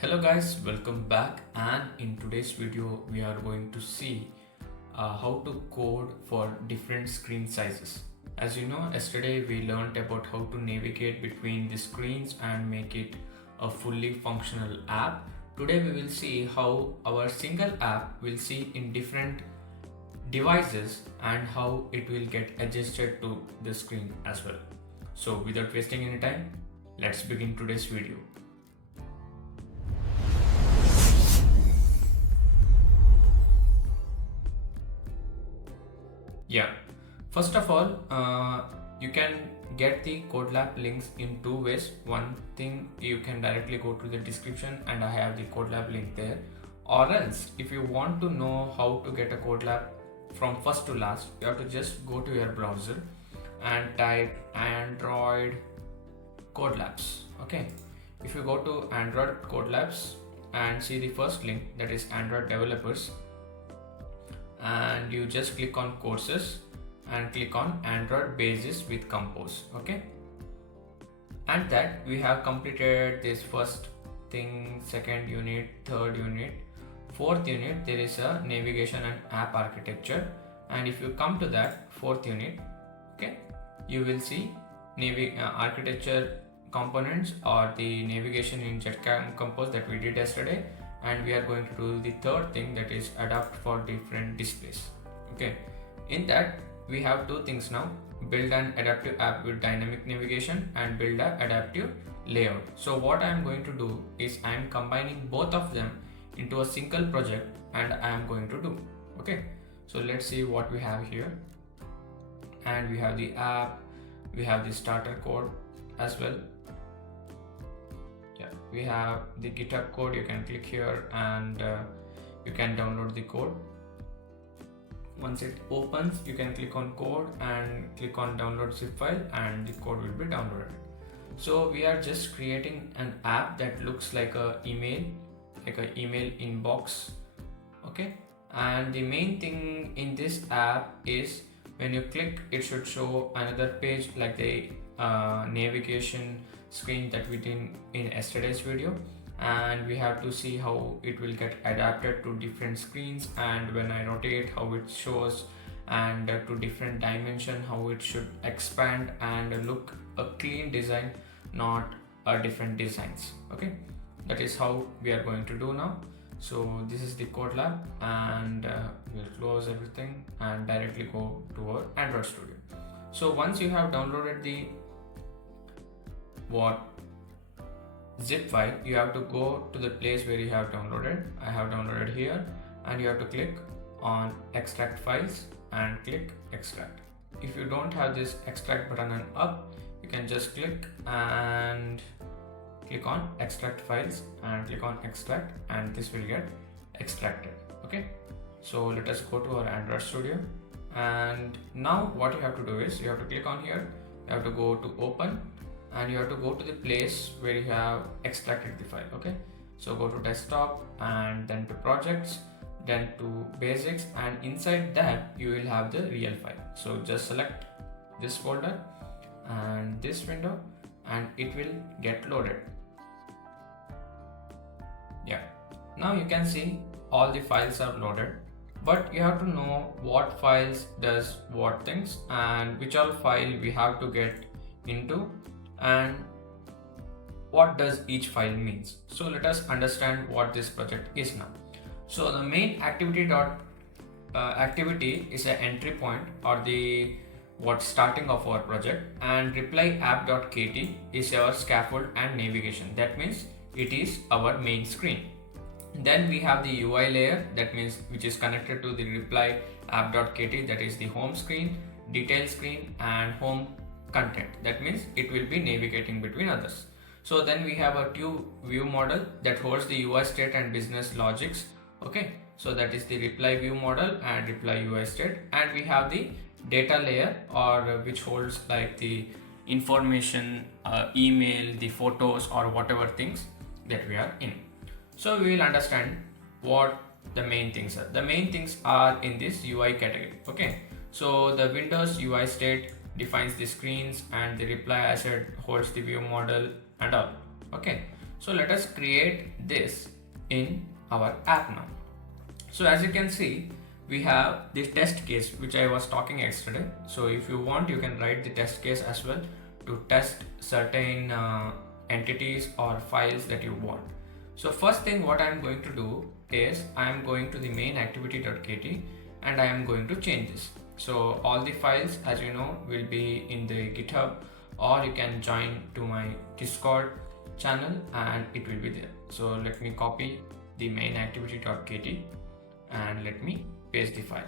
Hello guys, welcome back, and in today's video we are going to see how to code for different screen sizes. As you know, yesterday we learned about how to navigate between the screens and make it a fully functional app. Today we will see how our single app will see in different devices and how it will get adjusted to the screen as well. So without wasting any time, let's begin today's video. Yeah, first of all, you can get the Codelab links in two ways. One thing, you can directly go to the description and I have the Codelab link there. Or else, if you want to know how to get a Codelab from first to last, you have to just go to your browser and type Android Codelabs. Okay, if you go to Android Codelabs and see the first link, that is Android developers, and you just click on courses and click on Android basis with Compose. Okay, and that we have completed this first thing, second unit, third unit, fourth unit. There is a navigation and app architecture, and if you come to that fourth unit, okay, you will see architecture components or the navigation in Jetpack Compose that we did yesterday, and we are going to do the third thing, that is adapt for different displays. Okay, in that we have two things now: build an adaptive app with dynamic navigation and build an adaptive layout. So what I am going to do is I am combining both of them into a single project, and I am going to do. Okay, so let's see what we have here. And we have the app, we have the starter code as well. Yeah, we have the GitHub code. You can click here and you can download the code. Once it opens, you can click on code and click on download zip file, and the code will be downloaded. So we are just creating an app that looks like a email inbox. Okay, and the main thing in this app is when you click, it should show another page like the navigation screen that we did in yesterday's video, and we have to see how it will get adapted to different screens, and when I rotate, how it shows, and to different dimension, how it should expand and look a clean design, not a different designs. Okay, that is how we are going to do now. So this is the Codelab, and we'll close everything and directly go to our Android Studio. So once you have downloaded the zip file, you have to go to the place where you have downloaded. I have downloaded here, and you have to click on extract files and click extract. If you don't have this extract button and up, you can just click and click on extract files and click on extract, and this will get extracted. Okay, so let us go to our Android Studio, and now what you have to do is you have to click on here, you have to go to open, and you have to go to the place where you have extracted the file. Okay, so go to desktop and then to projects, then to basics, and inside that you will have the real file. So just select this folder and this window, and it will get loaded. Yeah, now you can see all the files are loaded, but you have to know what files does what things and which all file we have to get into and what does each file means. So let us understand what this project is now. So the main activity is an entry point or the starting of our project, and reply app.kt is our scaffold and navigation. That means it is our main screen. Then we have the UI layer, that means which is connected to the reply app.kt, that is the home screen, detail screen, and home content. That means it will be navigating between others. So then we have a two view model that holds the UI state and business logics. Okay, so that is the reply view model and reply UI state, and we have the data layer or which holds like the information, email, the photos, or whatever things that we are in. So we will understand what the main things are. The main things are in this UI category. Okay, so the Windows UI state defines the screens, and the reply asset holds the view model and all. Okay, So let us create this in our app now. So as you can see, we have the test case which I was talking yesterday. So if you want, you can write the test case as well to test certain entities or files that you want. So first thing what I am going to do is I am going to the main activity.kt and I am going to change this. So all the files, as you know, will be in the GitHub, or you can join to my Discord channel and it will be there. So let me copy the main activity.kt and let me paste the file.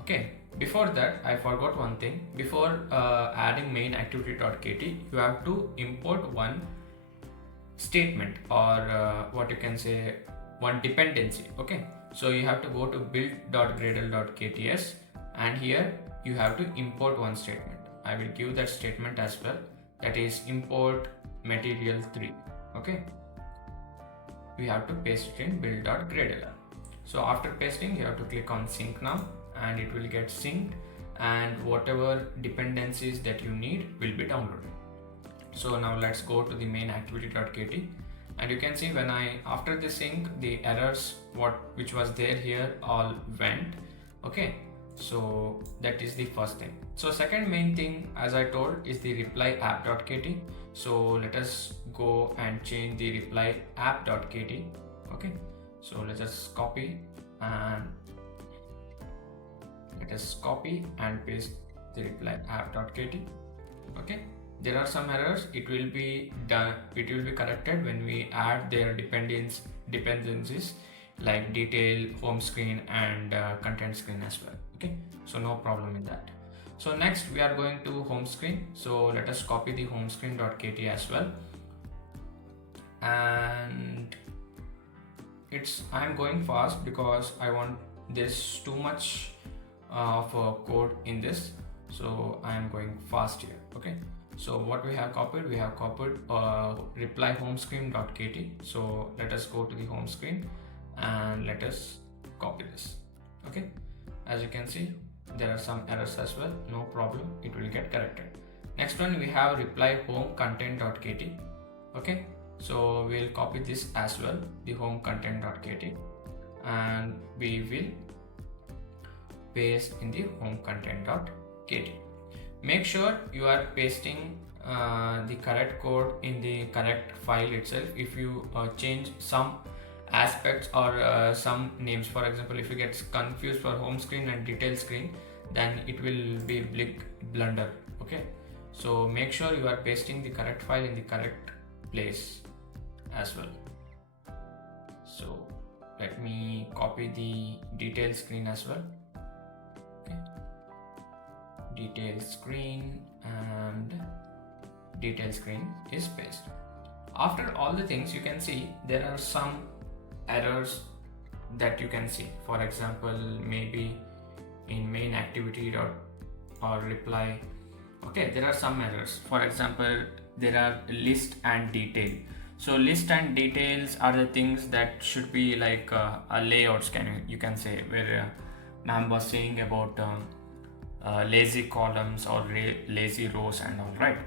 Okay, before that I forgot one thing. Before adding main activity.kt, you have to import one statement, or what you can say, one dependency. Okay, so you have to go to build.gradle.kts and here you have to import one statement. I will give that statement as well, that is import material3. okay, we have to paste it in build.gradle. So after pasting, you have to click on sync now and it will get synced, and whatever dependencies that you need will be downloaded. So now let's go to the main activity.kt and you can see when after the sync, the errors which was there here all went. Okay, so that is the first thing. So second main thing, as I told, is the reply app.kt. So let us go and change the reply app.kt. okay, so let us copy and paste the reply app.kt. okay, there are some errors. It will be corrected when we add their dependencies like detail, home screen and content screen as well. Okay, so no problem in that. So next we are going to home screen. So let us copy the home screen.kt as well, and I am going fast because I want this too much of code in this, so I am going fast here. Okay, so what we have copied reply home screen.kt. so let us go to the home screen and let us copy this. Okay, as you can see, there are some errors as well. No problem, it will get corrected. Next one, we have reply home content.kt. okay, so we'll copy this as well, the home content.kt, and we will paste in the home content.kt. Make sure you are pasting the correct code in the correct file itself. If you change some aspects or some names, for example, if you get confused for home screen and detail screen, then it will be big blunder. Okay, so make sure you are pasting the correct file in the correct place as well. So let me copy the detail screen as well. Okay, detail screen, and detail screen is pasted. After all the things, you can see there are some errors that you can see. For example, maybe in main activity or reply, okay, there are some errors. For example, there are list and detail. So list and details are the things that should be like a layouts, you can say, where ma'am was saying about lazy columns or lazy rows and all, right?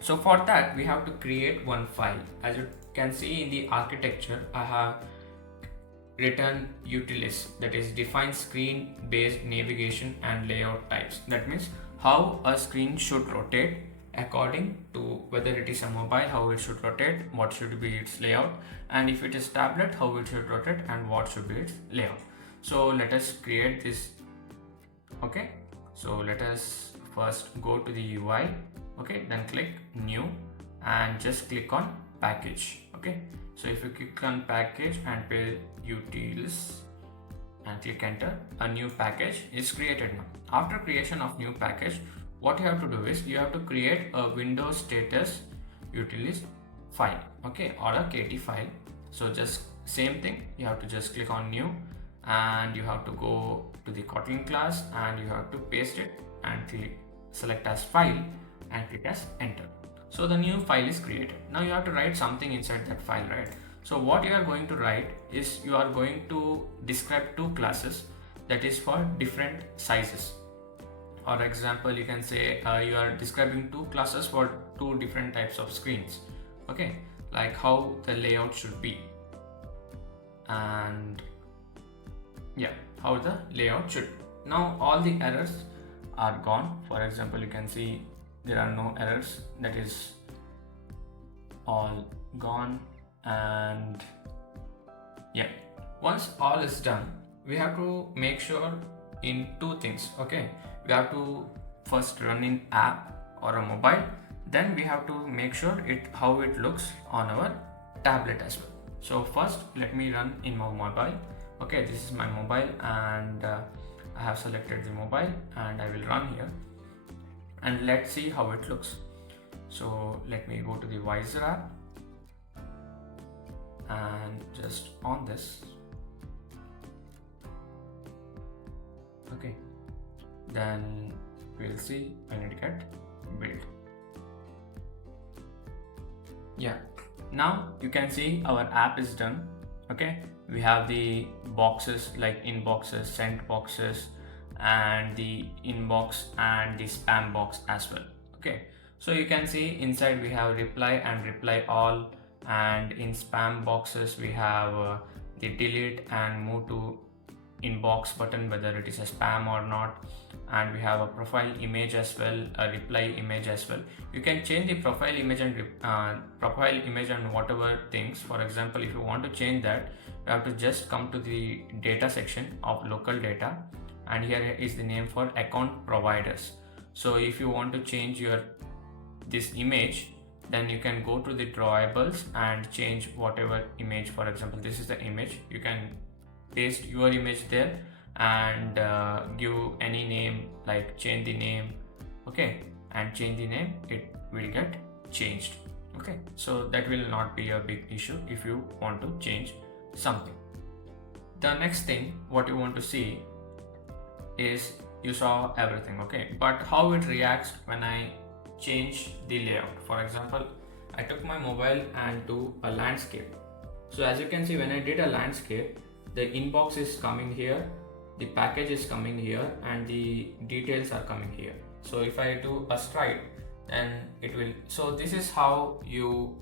So for that we have to create one file. As you can see in the architecture, I have written utilis, that is define screen based navigation and layout types. That means how a screen should rotate according to whether it is a mobile, how it should rotate, what should be its layout, and if it is tablet, how it should rotate and what should be its layout. So let us create this. Okay, so let us first go to the UI. Okay, then click new and just click on package. Okay, so if you click on package and pay utils and click enter, a new package is created now. After creation of new package, what you have to do is you have to create a Windows status utilis file, okay, or a KT file. So just same thing, you have to just click on new and you have to go to the Kotlin class and you have to paste it and select as file and click as enter. So the new file is created. Now you have to write something inside that file, right? So what you are going to write is you are going to describe two classes that is for different sizes. For example, you can say you are describing two classes for two different types of screens. Okay, like how the layout should be, and yeah, how the layout should. Now all the errors are gone. For example, you can see there are no errors, that is all gone. And yeah, once all is done, we have to make sure in two things. Okay, we have to first run in app or a mobile, then we have to make sure how it looks on our tablet as well. So first let me run in my mobile. Okay, this is my mobile, and I have selected the mobile, and I will run here, and let's see how it looks. So let me go to the Visor app and just on this. Okay, then we'll see when it get built. Yeah, now you can see our app is done. Okay, we have the boxes like inboxes, sent boxes, and the inbox and the spam box as well. Okay, so you can see inside we have reply and reply all, and in spam boxes we have the delete and move to inbox button, whether it is a spam or not, and we have a profile image as well, a reply image as well. You can change the profile image and whatever things. For example, if you want to change that, you have to just come to the data section of local data, and here is the name for account providers. So if you want to change this image, then you can go to the drawables and change whatever image. For example, this is the image. You can paste your image there and give any name, like change the name. Okay, and change the name, it will get changed. Okay, so that will not be a big issue if you want to change something. The next thing what you want to see is, you saw everything, okay, but how it reacts when I change the layout. For example, I took my mobile and do a landscape. So as you can see, when I did a landscape, the inbox is coming here, the package is coming here, and the details are coming here. So if I do a stride, then it will. So this is how you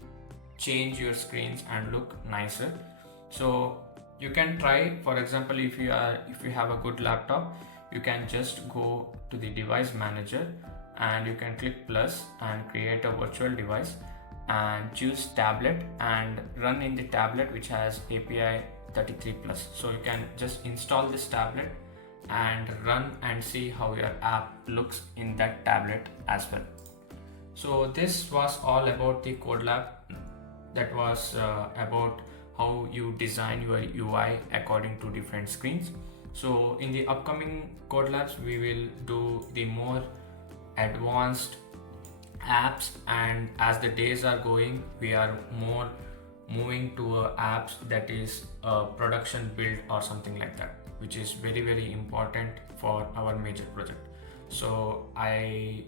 change your screens and look nicer. So you can try. For example, if you have a good laptop, you can just go to the device manager and you can click plus and create a virtual device and choose tablet and run in the tablet which has API 33 plus. So you can just install this tablet and run and see how your app looks in that tablet as well. So this was all about the Codelab. That was about how you design your UI according to different screens. So in the upcoming Codelabs, we will do the more advanced apps, and as the days are going, we are more moving to apps that is a production build or something like that, which is very, very important for our major project. So I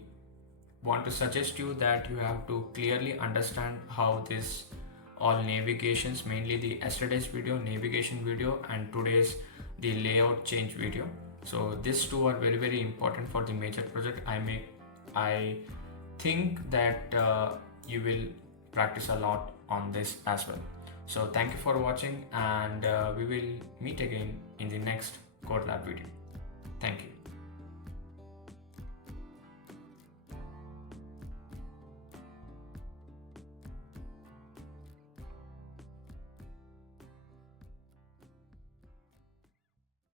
want to suggest you that you have to clearly understand how this all navigations, mainly the yesterday's video navigation video and today's the layout change video. So these two are very, very important for the major project. I think that you will practice a lot on this as well. So thank you for watching, and we will meet again in the next Codelab video. Thank you.